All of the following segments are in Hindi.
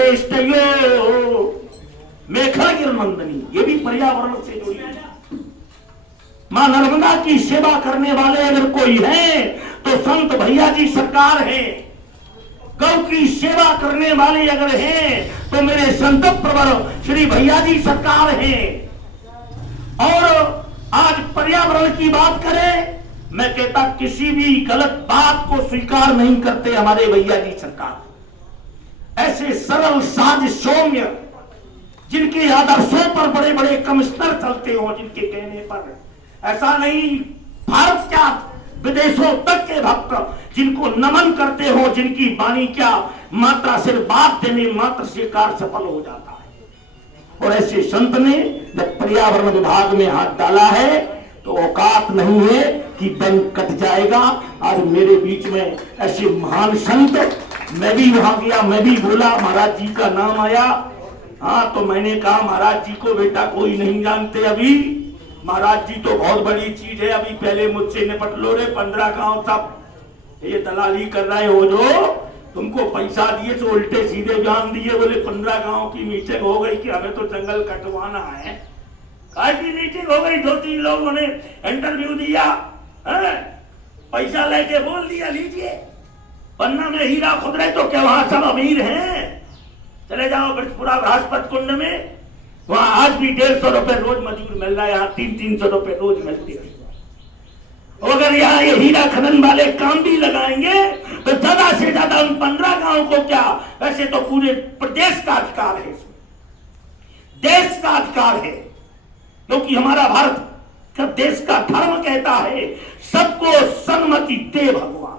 श्रेष्ठयो मेखला गिरनंदनी, ये भी पर्यावरण से जुड़ी है। मां नर्मदा की सेवा करने वाले अगर कोई है तो संत भैया जी सरकार है। गौ की सेवा करने वाले अगर हैं तो मेरे संत प्रवर श्री भैया जी सरकार है। और आज पर्यावरण की बात करें, मैं कहता किसी भी गलत बात को स्वीकार नहीं करते हमारे भैया जी सरकार। ऐसे सरल साज सौम्य जिनके आदर्शों पर बड़े बड़े कमिश्नर चलते हो, जिनके कहने पर ऐसा नहीं, भारत क्या विदेशों तक के भक्त जिनको नमन करते हो, जिनकी वाणी क्या मात्र आशीर्वाद देने मात्र से कार्य सफल हो जाता है। और ऐसे संत ने जब पर्यावरण विभाग में हाथ डाला है तो औकात नहीं है कि वन कट जाएगा। आज मेरे बीच में ऐसे महान संत, मैं भी वहां गया, मैं भी बोला, महाराज जी का नाम आया। हाँ, तो मैंने कहा महाराज जी को बेटा कोई नहीं जानते अभी, महाराज जी तो बहुत बड़ी चीज है, अभी पहले मुझसे निपट लो रे। 15 गांव सब ये दलाली कर रहे हो, जो तुमको पैसा दिए तो उल्टे सीधे जान दिए, बोले 15 गांव की मीटिंग हो गई कि हमें तो जंगल कटवाना है। काय की मीटिंग हो गई, 2-3 लोगों ने इंटरव्यू दिया, पैसा लेके बोल दिया लीजिए, पन्ना में हीरा खुद रहे तो क्या वहां सब अमीर हैं? चले जाओ ब्रजपुरा बृहस्पति कुंड में, वहां आज भी 150 रुपए रोज मजदूर मिल रहा है, यहाँ 300-300 रुपए रोज मिलते हैं। अगर यहाँ ये हीरा खनन वाले काम भी लगाएंगे तो ज्यादा से ज्यादा उन 15 गांव को क्या, वैसे तो पूरे प्रदेश का अधिकार है, इसमें देश का अधिकार है, क्योंकि हमारा भारत का देश का धर्म कहता है सबको सन्मति दे भगवान।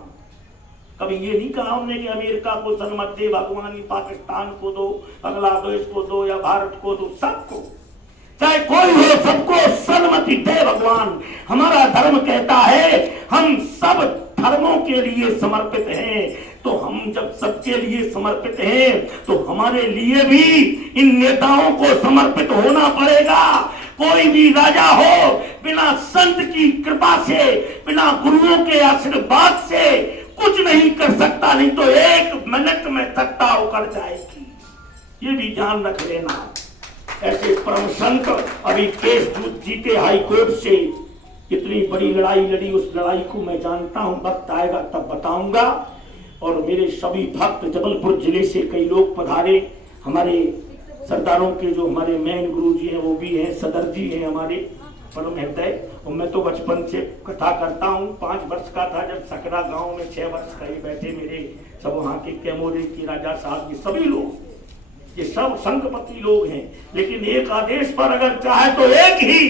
कभी ये नहीं कहा हमने कि अमेरिका को सन्मति दे भगवान, पाकिस्तान को दो, बांग्लादेश को दो या भारत को दो, सबको, चाहे कोई हो, सबको सन्मति दे भगवान। हमारा धर्म कहता है हम सब धर्मों के लिए समर्पित हैं। तो हम जब सबके लिए समर्पित हैं तो हमारे लिए भी इन नेताओं को समर्पित होना पड़ेगा। कोई भी राजा हो, बिना संत की कृपा से, बिना गुरुओं के आशीर्वाद से कुछ नहीं कर सकता, नहीं तो 1 मिनट में सत्ता उखड़ जाएगी, ये भी ध्यान रख लेना। ऐसे परम संत अभी केस जीते हाई कोर्ट से, कितनी बड़ी लड़ाई लड़ी, उस लड़ाई को मैं जानता हूं, वक्त आएगा तब बताऊंगा। और मेरे सभी भक्त, जबलपुर जिले से कई लोग पधारे, हमारे सरदारों के जो हमारे मेन गुरु जी हैं वो भी हैं, सदर जी हैं हमारे परम हृदय। और मैं तो बचपन से कथा करता हूँ, 5 वर्ष का था जब सकरा गांव में 6 वर्ष का ही बैठे मेरे सब वहाँ के कैमोरे के राजा साहब, ये सभी लोग, ये सब संघपति लोग हैं। लेकिन एक आदेश पर अगर चाहे तो एक ही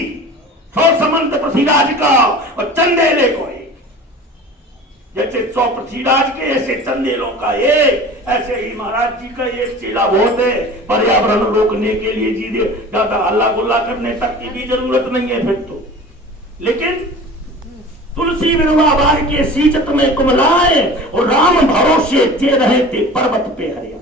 100 समंत पृथ्वीराज का और चंदेले को एक, जैसे 100 पृथ्वीराज के ऐसे चंदेलों का एक, ऐसे ही महाराज जी का एक चेला बहुत है। पर्यावरण रोकने के लिए जी ज्यादा हल्ला गुल्ला करने तक की भी जरूरत नहीं है फिर तो। लेकिन तुलसी बिरवा बार के सीचत में कुमलाए और राम भरोसे ते रहे थे पर्वत पे हरियाणा।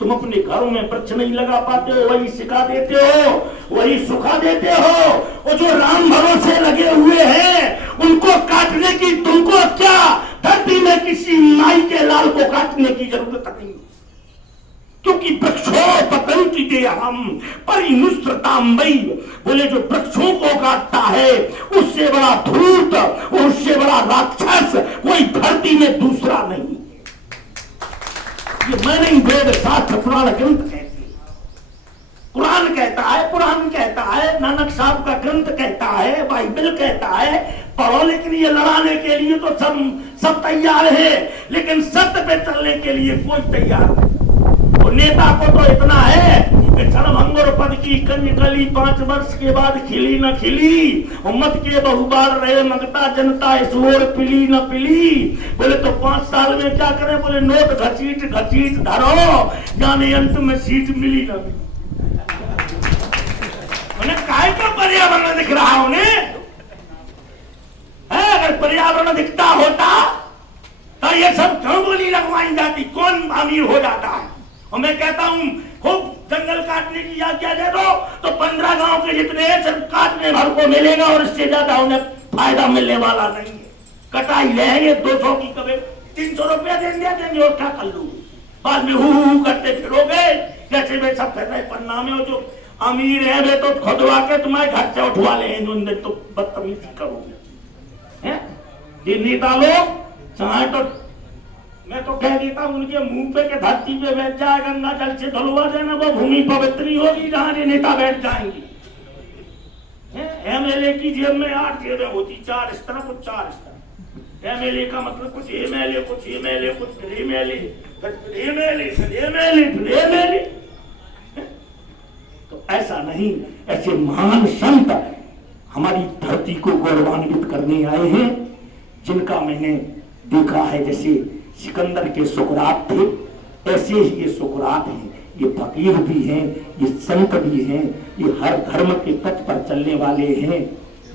तुम अपने घरों में वृक्ष नहीं लगा पाते हो, वही सिखा देते हो, वही सुखा देते हो। और जो राम भरोसे लगे हुए हैं उनको काटने की तुमको क्या, धरती में किसी माई के लाल को काटने की जरूरत नहीं, क्योंकि वृक्षों पतंति दे हम परिनुस्रताम्बई, बोले जो वृक्षों को काटता है उससे बड़ा धूर्त, उससे बड़ा राक्षस कोई धरती में दूसरा नहीं। ये मैं नहीं, वेद शास्त्र पुराण ग्रंथ कहते, कुरान कहता है, पुराण कहता है, नानक साहब का ग्रंथ कहता है, बाइबल कहता है, पढ़ो। लेकिन ये लड़ाने के लिए तो सब तैयार है, लेकिन सत्य पे चलने के लिए कोई तैयार नहीं। और नेता को तो इतना है कि क्षणभंगुर पद की कंज कली 5 वर्ष के बाद खिली न खिली, उम्मत के बहुबार रहे मंगता जनता इस ओर पिली न पिली। बोले तो 5 साल में क्या करें, बोले नोट घसीट घसीट धरो, जाने अंत में सीट मिली न मिली। काय को पर्यावरण दिख रहा उन्हें, अगर पर्यावरण दिखता होता तो ये सब क्यों बोली लगवाई जाती, कौन अमीर हो जाता है। और मैं कहता हूं खूब जंगल काटने की आज्ञा दे दो तो 15 गांव के जितने सिर्फ काटने भर को मिलेगा और इससे ज्यादा उन्हें फायदा मिलने वाला नहीं है। कटाई लेंगे 200 की, कभी 300 रुपया देंगे और क्या कर लूंगे, बाद में हु करते फिरोगे पैसे वे सब फिर रहे पन्ना में, और जो अमीर है वे तो खुदवा के तुम्हारे घर से उठवा ले, तो बदतमीजी करोगे हैं। ये नेता लोग चाहे तो मैं तो कह देता हूं उनके मुंह पे के धरती पे बैठ जाए, गंगा जल से धुलवा देना, वो भूमि पवित्र होगी जहां ये नेता बैठ जाएंगे। एमएलए की जेब में 8 जेबें होती, 4 इस तरफ और 4 इस तरफ। एमएलए का मतलब कुछ एमएलए, कुछ एमएलए, कुछ एमएलए, फिर एमएलए, फिर एमएलए, फिर एमएलए। तो ऐसा नहीं, ऐसे महान संत हमारी धरती को गौरवान्वित करने आए हैं, जिनका मैंने देखा है जैसे सिकंदर के सुकरात थे, ऐसे ही ये सुकरात हैं, ये फकीर भी हैं, ये संत भी हैं, ये हर धर्म के पथ पर चलने वाले हैं।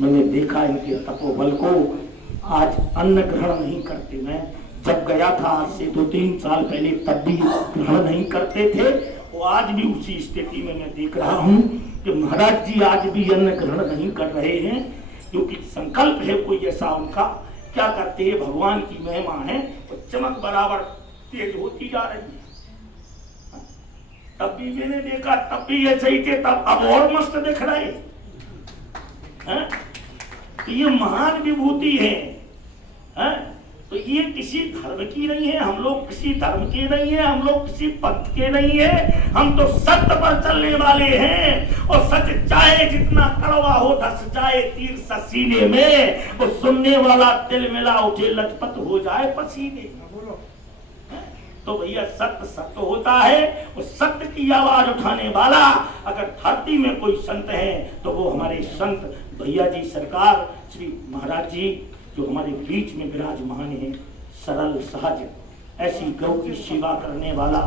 मैंने देखा इनके तपोबल को। आज अन्न ग्रहण नहीं करते, मैं जब गया था आज से 2-3 साल पहले तब भी ग्रहण नहीं करते थे, और आज भी उसी स्थिति में मैं देख रहा हूँ कि महाराज जी आज भी अन्न ग्रहण नहीं कर रहे हैं, क्योंकि संकल्प है कोई ऐसा उनका। क्या करते हैं, भगवान की महिमा है, तो चमक बराबर तेज होती जा रही है। तब भी मैंने देखा, तब भी ऐसे ही थे, तब अब और मस्त दिख रहे हैं। तो ये महान विभूति है। तो ये किसी धर्म की नहीं है, हम लोग किसी धर्म के नहीं है, हम लोग किसी पंथ के नहीं है, हम तो सत्य पर चलने वाले हैं। और सच चाहे जितना कड़वा हो, धस जाए तीर सीने में, वो सुनने वाला दिल मिला उठे, लजपत हो जाए पसीने। तो भैया सत्य सत्य होता है, और सत्य की आवाज उठाने वाला अगर धरती में कोई संत है तो वो हमारे संत भैया जी सरकार श्री महाराज जी, जो हमारे बीच में विराजमान है। सरल सहज ऐसी गौ की सेवा करने वाला,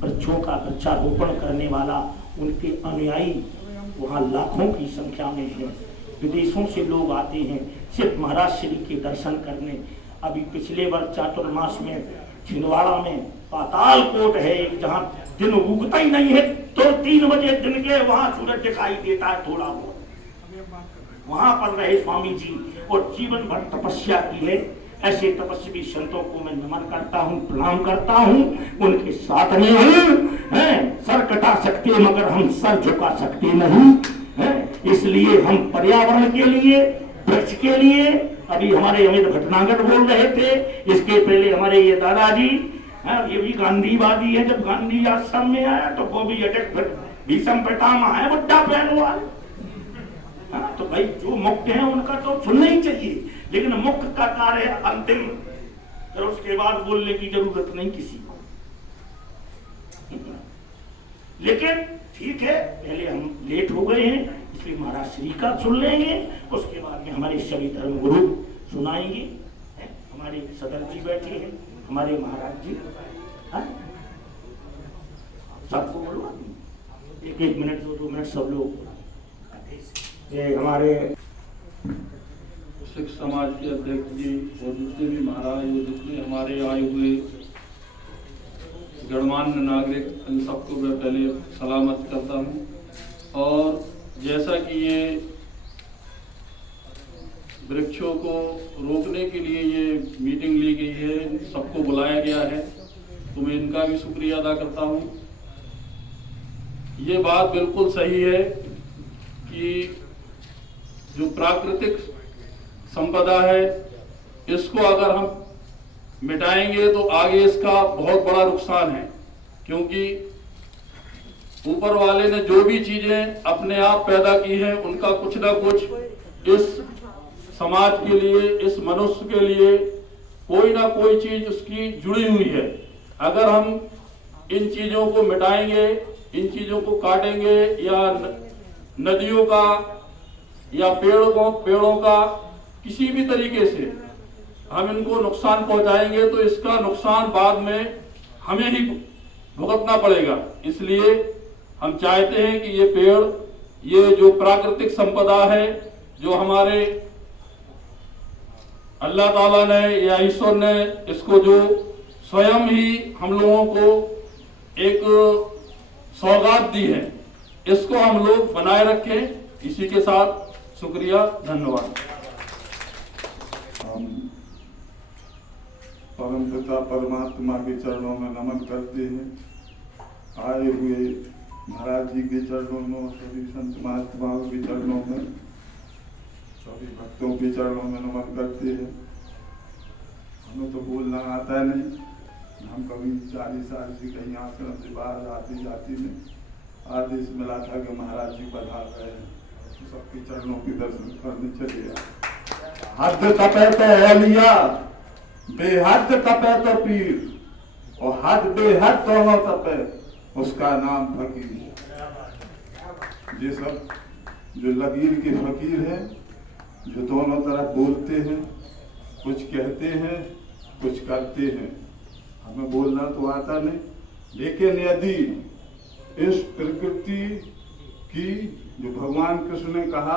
वृक्षों का वृक्षारोपण करने वाला, उनके अनुयायी वहाँ लाखों की संख्या में है। विदेशों से लोग आते हैं सिर्फ महाराज श्री के दर्शन करने। अभी पिछले वर्ष चातुर्मास में छिंदवाड़ा में पाताल कोट है, जहाँ दिन उगता ही नहीं है, तो 3 बजे दिन के वहाँ सूरज दिखाई देता है थोड़ा बहुत। वहां पर रहे स्वामी जी और जीवन भर तपस्या की है। ऐसे तपस्वी संतों को मैं नमन करता हूँ, प्रणाम करता हूँ, उनके साथ में हूँ। सर कटा सकते मगर हम सर झुका सकते नहीं है। इसलिए हम पर्यावरण के लिए, वृक्ष के लिए, अभी हमारे अमित भटनागर बोल रहे थे, इसके पहले हमारे ये दादाजी, ये भी गांधीवादी है। जब गांधी आश्रम में आया तो वो भी अटक भीषम पितामह है, बुड्ढा पहलवान। तो भाई जो मुक्त है उनका तो सुनना ही चाहिए, लेकिन मुक्त का कार्य अंतिम, फिर उसके बाद बोलने की जरूरत नहीं किसी को। लेकिन ठीक है, पहले हम लेट हो गए हैं, इसलिए महाराज श्री का सुन लेंगे, उसके बाद में हमारे सभी धर्म गुरु सुनाएंगे। हमारे सदर जी बैठे हैं, हमारे महाराज जी, सबको बोलवा 1-1 मिनट 2-2 मिनट सब लोग। ये हमारे सिख समाज के अध्यक्ष जी और जितने भी महाराज और जितने हमारे आए हुए गणमान्य नागरिक, इन सबको मैं पहले सलामत करता हूँ। और जैसा कि ये वृक्षों को रोकने के लिए ये मीटिंग ली गई है, सबको बुलाया गया है, तो मैं इनका भी शुक्रिया अदा करता हूँ। ये बात बिल्कुल सही है कि जो प्राकृतिक संपदा है, इसको अगर हम मिटाएंगे तो आगे इसका बहुत बड़ा नुकसान है, क्योंकि ऊपर वाले ने जो भी चीजें अपने आप पैदा की हैं, उनका कुछ ना कुछ इस समाज के लिए, इस मनुष्य के लिए कोई ना कोई चीज उसकी जुड़ी हुई है। अगर हम इन चीजों को मिटाएंगे, इन चीजों को काटेंगे, या नदियों का या पेड़ों का किसी भी तरीके से हम इनको नुकसान पहुंचाएंगे, तो इसका नुकसान बाद में हमें ही भुगतना पड़ेगा। इसलिए हम चाहते हैं कि ये पेड़, ये जो प्राकृतिक संपदा है, जो हमारे अल्लाह ताला ने या ईश्वर ने इसको जो स्वयं ही हम लोगों को एक सौगात दी है, इसको हम लोग बनाए रखें। इसी के साथ शुक्रिया, धन्यवाद। हम परम पिता परमात्मा के चरणों में नमन करते हैं आए हुए महाराज जी के चरणों में, सभी संत महात्माओं के चरणों में, सभी भक्तों के चरणों में नमन करते हैं। हमें तो बोलना आता नहीं, हम कभी 40 साल से कहीं आश्रम से बाहर आते जाते में आदेश मिला था कि महाराज जी पधार रहे हैं, तो सबके चरणों के दर्शन करने चले आए। हद तपे तो औलिया, बेहद तपे तो पीर, और हद बेहद दोनों तपे, उसका नाम फकीर। ये सब जो लकीर के फकीर हैं, जो दोनों तरफ बोलते हैं, कुछ कहते हैं, कुछ करते हैं। हमें बोलना तो आता नहीं, लेकिन यदि इस प्रकृति की, जो भगवान कृष्ण ने कहा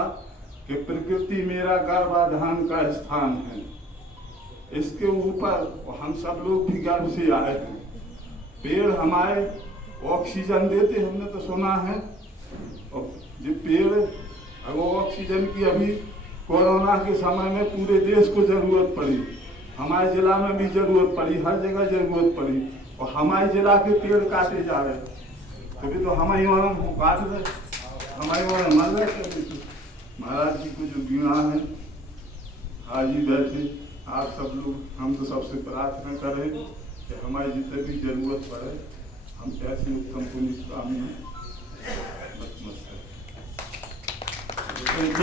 कि प्रकृति मेरा गर्भाधान का स्थान है, इसके ऊपर हम सब लोग भी गर्भ से आए हैं। पेड़ हमारे ऑक्सीजन देते, हमने तो सुना है। और ये पेड़, वो ऑक्सीजन की अभी कोरोना के समय में पूरे देश को जरूरत पड़ी, हमारे जिला में भी जरूरत पड़ी, हर जगह जरूरत पड़ी, और हमारे जिला के पेड़ काटे जा रहे, तभी तो हमारी वहाँ काट रहे, हमारे वहाँ मर रहे। महाराज जी को जो बीणा है, हाजी बैठे, आप सब लोग, हम तो सबसे प्रार्थना करें कि हमारी जितने भी जरूरत पड़े, हम ऐसे उत्तम पुण्य काम में मत